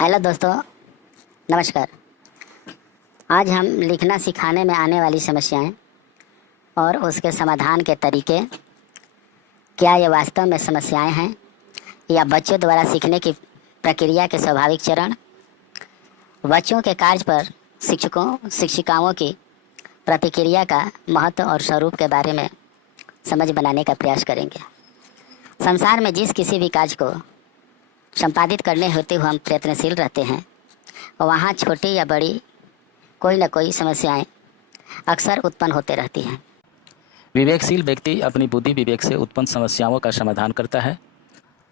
Hello दोस्तों, नमस्कार। आज हम लिखना सिखाने में आने वाली समस्याएं और उसके समाधान के तरीके, क्या ये वास्तव में समस्याएं हैं या बच्चों द्वारा सीखने की प्रक्रिया के स्वाभाविक चरण, बच्चों के कार्य पर शिक्षकों शिक्षिकाओं की प्रतिक्रिया का महत्व और स्वरूप के बारे में समझ बनाने का प्रयास करेंगे। संसार में जिस किसी भी कार्य को संपादित करने हेतु हम प्रयत्नशील रहते हैं, वहाँ छोटी या बड़ी कोई न कोई समस्याएं अक्सर उत्पन्न होते रहती हैं। विवेकशील व्यक्ति अपनी बुद्धि विवेक से उत्पन्न समस्याओं का समाधान करता है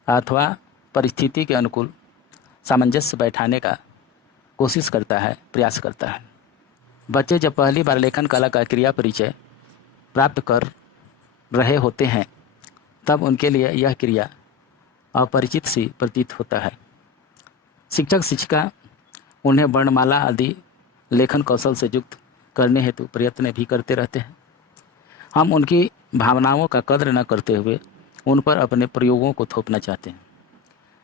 अथवा परिस्थिति के अनुकूल सामंजस्य बैठाने का कोशिश करता है, प्रयास करता है। बच्चे जब पहली बार लेखन कला का क्रिया परिचय प्राप्त कर रहे होते हैं, तब उनके लिए यह क्रिया अपरिचित सी प्रतीत होता है। शिक्षक शिक्षिका उन्हें वर्णमाला आदि लेखन कौशल से युक्त करने हेतु प्रयत्न भी करते रहते हैं। हम उनकी भावनाओं का कद्र न करते हुए उन पर अपने प्रयोगों को थोपना चाहते हैं।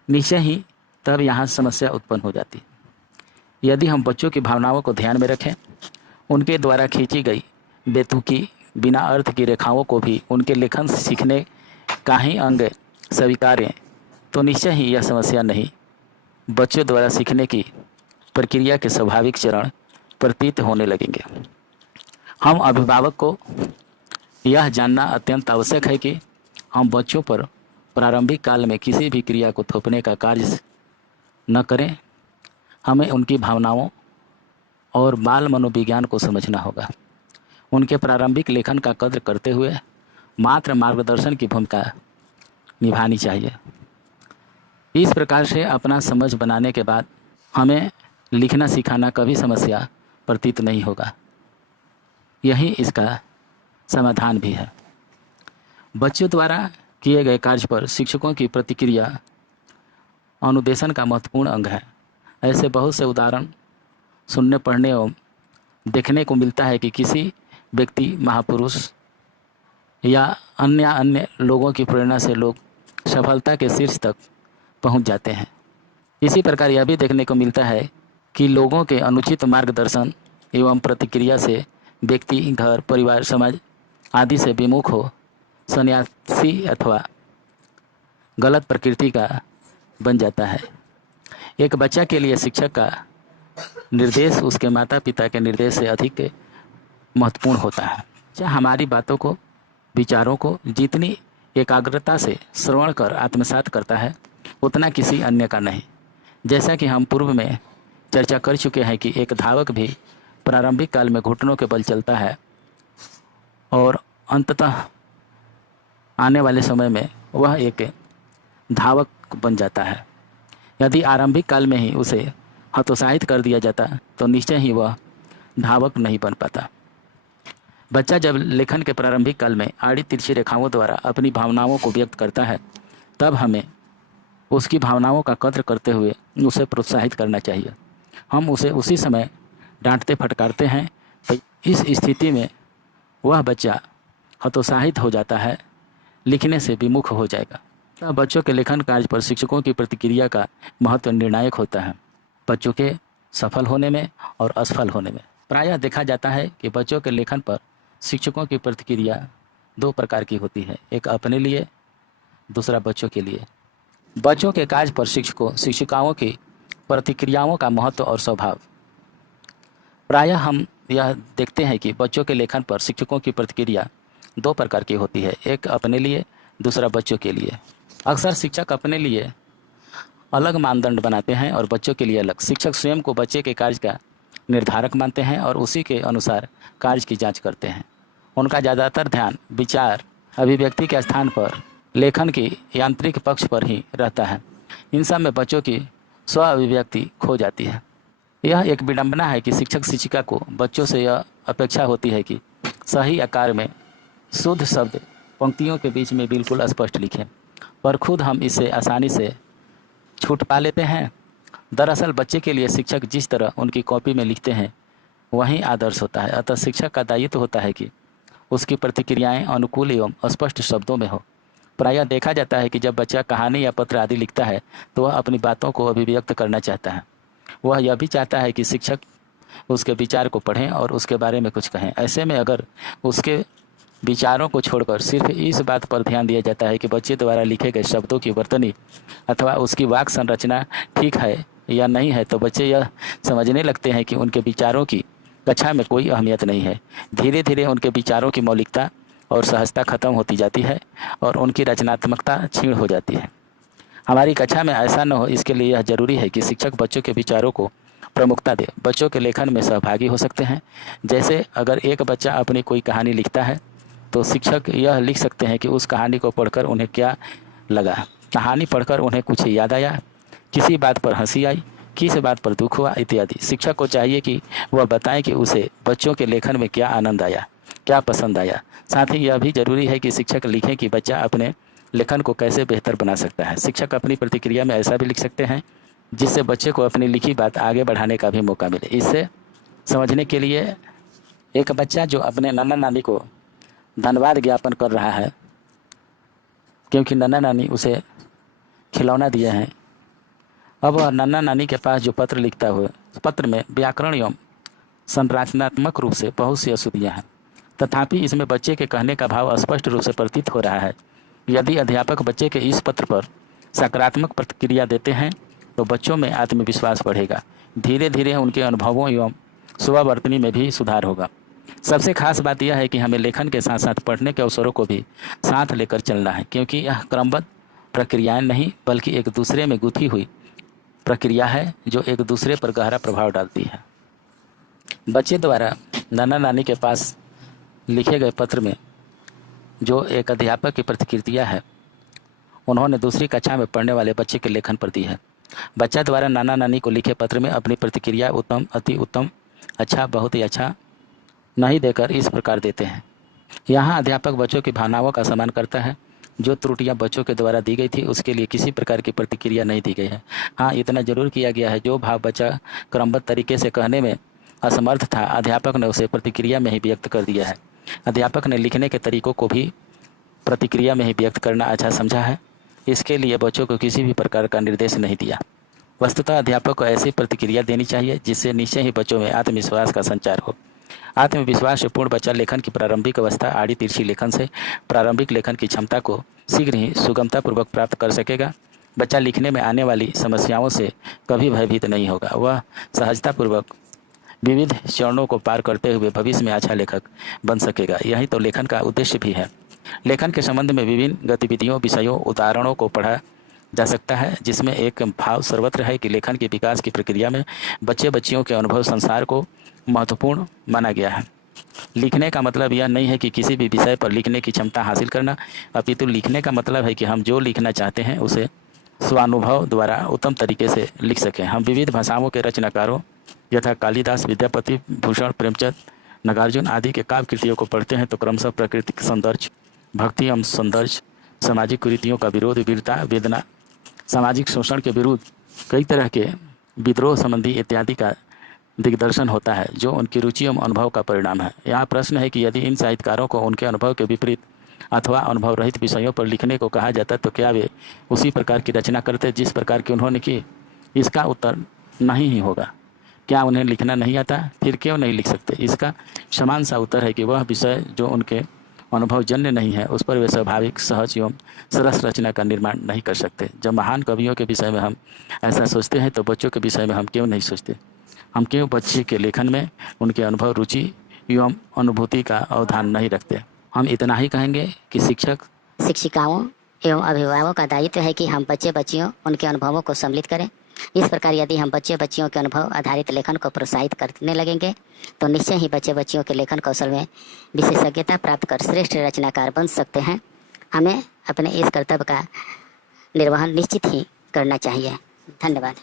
निश्चय ही तब यहाँ समस्या उत्पन्न हो जाती है। यदि हम बच्चों की भावनाओं को ध्यान में रखें, उनके द्वारा खींची गई बेतुकी बिना अर्थ की रेखाओं को भी उनके लेखन सीखने का ही अंग स्वीकारें, तो निश्चय ही यह समस्या नहीं, बच्चों द्वारा सीखने की प्रक्रिया के स्वाभाविक चरण प्रतीत होने लगेंगे। हम अभिभावक को यह जानना अत्यंत आवश्यक है कि हम बच्चों पर प्रारंभिक काल में किसी भी क्रिया को थोपने का कार्य न करें। हमें उनकी भावनाओं और बाल मनोविज्ञान को समझना होगा। उनके प्रारंभिक लेखन का कद्र करते हुए मात्र मार्गदर्शन की भूमिका निभानी चाहिए। इस प्रकार से अपना समझ बनाने के बाद हमें लिखना सिखाना कभी समस्या प्रतीत नहीं होगा। यही इसका समाधान भी है। बच्चों द्वारा किए गए कार्य पर शिक्षकों की प्रतिक्रिया अनुदेशन का महत्वपूर्ण अंग है। ऐसे बहुत से उदाहरण सुनने, पढ़ने एवं देखने को मिलता है कि किसी व्यक्ति, महापुरुष या अन्य लोगों की प्रेरणा से लोग सफलता के शीर्ष तक पहुंच जाते हैं। इसी प्रकार यह भी देखने को मिलता है कि लोगों के अनुचित मार्गदर्शन एवं प्रतिक्रिया से व्यक्ति घर, परिवार, समाज आदि से विमुख हो सन्यासी अथवा गलत प्रकृति का बन जाता है। एक बच्चा के लिए शिक्षक का निर्देश उसके माता पिता के निर्देश से अधिक महत्वपूर्ण होता है। बच्चा हमारी बातों को, विचारों को जितनी एकाग्रता से श्रवण कर आत्मसात करता है, उतना किसी अन्य का नहीं। जैसा कि हम पूर्व में चर्चा कर चुके हैं कि एक धावक भी प्रारंभिक काल में घुटनों के बल चलता है और अंततः आने वाले समय में वह एक धावक बन जाता है। यदि आरंभिक काल में ही उसे हतोत्साहित कर दिया जाता तो निश्चय ही वह धावक नहीं बन पाता। बच्चा जब लेखन के प्रारंभिक काल में आड़ी तिरछी रेखाओं द्वारा अपनी भावनाओं को व्यक्त करता है, तब हमें उसकी भावनाओं का कद्र करते हुए उसे प्रोत्साहित करना चाहिए। हम उसे उसी समय डांटते फटकारते हैं तो इस स्थिति में वह बच्चा हतोत्साहित हो जाता है, लिखने से विमुख हो जाएगा। तो बच्चों के लेखन कार्य पर शिक्षकों की प्रतिक्रिया का महत्व निर्णायक होता है, बच्चों के सफल होने में और असफल होने में। प्रायः देखा जाता है कि बच्चों के लेखन पर शिक्षकों की प्रतिक्रिया दो प्रकार की होती है, एक अपने लिए, दूसरा बच्चों के लिए। बच्चों के कार्य पर शिक्षकों शिक्षिकाओं की प्रतिक्रियाओं का महत्व और स्वभाव। प्रायः हम यह देखते हैं कि बच्चों के लेखन पर शिक्षकों की प्रतिक्रिया दो प्रकार की होती है, एक अपने लिए, दूसरा बच्चों के लिए। अक्सर शिक्षक अपने लिए अलग मानदंड बनाते हैं और बच्चों के लिए अलग। शिक्षक स्वयं को बच्चे के कार्य का निर्धारक मानते हैं और उसी के अनुसार कार्य की जांच करते हैं। उनका ज़्यादातर ध्यान विचार अभिव्यक्ति के स्थान पर लेखन की यांत्रिक पक्ष पर ही रहता है। इन सब में बच्चों की स्व अभिव्यक्ति खो जाती है। यह एक विडंबना है कि शिक्षक शिक्षिका को बच्चों से यह अपेक्षा होती है कि सही आकार में शुद्ध शब्द पंक्तियों के बीच में बिल्कुल स्पष्ट लिखें, पर खुद हम इसे आसानी से छूट पा लेते हैं। दरअसल बच्चे के लिए शिक्षक जिस तरह उनकी कॉपी में लिखते हैं वही आदर्श होता है। अतः शिक्षक का दायित्व होता है कि उसकी प्रतिक्रियाएं अनुकूल एवं स्पष्ट शब्दों में हो। प्रायः देखा जाता है कि जब बच्चा कहानी या पत्र आदि लिखता है तो वह अपनी बातों को अभिव्यक्त करना चाहता है, वह यह भी चाहता है कि शिक्षक उसके विचार को पढ़ें और उसके बारे में कुछ कहें। ऐसे में अगर उसके विचारों को छोड़कर सिर्फ इस बात पर ध्यान दिया जाता है कि बच्चे द्वारा लिखे गए शब्दों की वर्तनी अथवा उसकी वाक संरचना ठीक है या नहीं है, तो बच्चे यह समझने लगते हैं कि उनके विचारों की कक्षा में कोई अहमियत नहीं है। धीरे धीरे उनके विचारों की मौलिकता और सहजता खत्म होती जाती है और उनकी रचनात्मकता क्षीण हो जाती है। हमारी कक्षा में ऐसा न हो, इसके लिए यह जरूरी है कि शिक्षक बच्चों के विचारों को प्रमुखता दे। बच्चों के लेखन में सहभागी हो सकते हैं। जैसे अगर एक बच्चा अपनी कोई कहानी लिखता है तो शिक्षक यह लिख सकते हैं कि उस कहानी को पढ़कर उन्हें क्या लगा, कहानी पढ़कर उन्हें कुछ याद आया, किसी बात पर हंसी आई, किस बात पर दुख हुआ इत्यादि। शिक्षक को चाहिए कि वह बताएं कि उसे बच्चों के लेखन में क्या आनंद आया, क्या पसंद आया। साथ ही यह भी जरूरी है कि शिक्षक लिखें कि बच्चा अपने लेखन को कैसे बेहतर बना सकता है। शिक्षक अपनी प्रतिक्रिया में ऐसा भी लिख सकते हैं जिससे बच्चे को अपनी लिखी बात आगे बढ़ाने का भी मौका मिले। इसे समझने के लिए एक बच्चा जो अपने नाना नानी को धन्यवाद ज्ञापन कर रहा है क्योंकि नाना नानी उसे खिलौना दिए हैं, अब वह नाना नानी के पास जो पत्र लिखता हुआ, पत्र में व्याकरण एवं संरचनात्मक रूप से बहुत सी अशुद्धियाँ हैं, तथापि इसमें बच्चे के कहने का भाव स्पष्ट रूप से प्रतीत हो रहा है। यदि अध्यापक बच्चे के इस पत्र पर सकारात्मक प्रतिक्रिया देते हैं तो बच्चों में आत्मविश्वास बढ़ेगा। धीरे धीरे उनके अनुभवों एवं स्ववर्तनी में भी सुधार होगा। सबसे खास बात यह है कि हमें लेखन के साथ साथ पढ़ने के अवसरों को भी साथ लेकर चलना है, क्योंकि यह क्रमबद्ध प्रक्रियाएं नहीं बल्कि एक दूसरे में गुथी हुई प्रक्रिया है जो एक दूसरे पर गहरा प्रभाव डालती है। बच्चे द्वारा नाना नानी के पास लिखे गए पत्र में जो एक अध्यापक की प्रतिक्रिया है, उन्होंने दूसरी कक्षा में पढ़ने वाले बच्चे के लेखन पर दी है। बच्चा द्वारा नाना नानी को लिखे पत्र में अपनी प्रतिक्रिया उत्तम, अति उत्तम, अच्छा, बहुत ही अच्छा नहीं देकर इस प्रकार देते हैं। यहाँ अध्यापक बच्चों की भावनाओं का सम्मान करता है। जो त्रुटियां बच्चों के द्वारा दी गई थी उसके लिए किसी प्रकार की प्रतिक्रिया नहीं दी गई है। हाँ, इतना जरूर किया गया है, जो भाव बच्चा क्रमबद्ध तरीके से कहने में असमर्थ था, अध्यापक ने उसे प्रतिक्रिया में ही व्यक्त कर दिया है। अध्यापक ने लिखने के तरीकों को भी प्रतिक्रिया में ही व्यक्त करना अच्छा समझा है। इसके लिए बच्चों को किसी भी प्रकार का निर्देश नहीं दिया। वस्तुतः अध्यापक को ऐसी प्रतिक्रिया देनी चाहिए जिससे निश्चय ही बच्चों में आत्मविश्वास का संचार हो। आत्मविश्वास से पूर्ण बच्चा लेखन की प्रारंभिक अवस्था आड़ी तिरछी लेखन से प्रारंभिक लेखन की क्षमता को शीघ्र ही सुगमतापूर्वक प्राप्त कर सकेगा। बच्चा लिखने में आने वाली समस्याओं से कभी भयभीत नहीं होगा। वह सहजतापूर्वक विविध चरणों को पार करते हुए भविष्य में अच्छा लेखक बन सकेगा। यही तो लेखन का उद्देश्य भी है। लेखन के संबंध में विभिन्न गतिविधियों, विषयों, उदाहरणों को पढ़ा जा सकता है, जिसमें एक भाव सर्वत्र है कि लेखन के विकास की प्रक्रिया में बच्चे बच्चियों के अनुभव संसार को महत्वपूर्ण माना गया है। लिखने का मतलब यह नहीं है कि किसी भी विषय पर लिखने की क्षमता हासिल करना, अपितु लिखने का मतलब है कि हम जो लिखना चाहते हैं उसे स्वानुभव द्वारा उत्तम तरीके से लिख सकें। हम विविध भाषाओं के रचनाकारों यथा कालिदास, विद्यापति भूषण, प्रेमचंद, नागार्जुन आदि के काव्य कृतियों को पढ़ते हैं तो क्रमशः प्राकृतिक सौंदर्य, भक्ति एवं सौंदर्य, सामाजिक कुरीतियों का विरोध, वीरता, वेदना, सामाजिक शोषण के विरुद्ध कई तरह के विद्रोह संबंधी इत्यादि का दिग्दर्शन होता है, जो उनकी रुचि एवं अनुभव का परिणाम है। यहाँ प्रश्न है कि यदि इन साहित्यकारों को उनके अनुभव के विपरीत अथवा अनुभव रहित विषयों पर लिखने को कहा जाता तो क्या वे उसी प्रकार की रचना करते जिस प्रकार की उन्होंने की? इसका उत्तर नहीं ही होगा। क्या उन्हें लिखना नहीं आता? फिर क्यों नहीं लिख सकते? इसका समान सा उत्तर है कि वह विषय जो उनके अनुभवजन्य नहीं है उस पर वे स्वाभाविक, सहज एवं सरस रचना का निर्माण नहीं कर सकते। जब महान कवियों के विषय में हम ऐसा सोचते हैं तो बच्चों के विषय में हम क्यों नहीं सोचते? हम क्यों बच्चे के लेखन में उनके अनुभव, रुचि एवं अनुभूति का अवधान नहीं रखते? हम इतना ही कहेंगे कि शिक्षक, शिक्षिकाओं एवं अभिभावकों का दायित्व है कि हम बच्चे बच्चियों उनके अनुभवों को सम्मिलित करें। इस प्रकार यदि हम बच्चे बच्चियों के अनुभव आधारित लेखन को प्रोत्साहित करने लगेंगे तो निश्चय ही बच्चे बच्चियों के लेखन कौशल में विशेषज्ञता प्राप्त कर श्रेष्ठ रचनाकार बन सकते हैं। हमें अपने इस कर्तव्य का निर्वहन निश्चित ही करना चाहिए। धन्यवाद।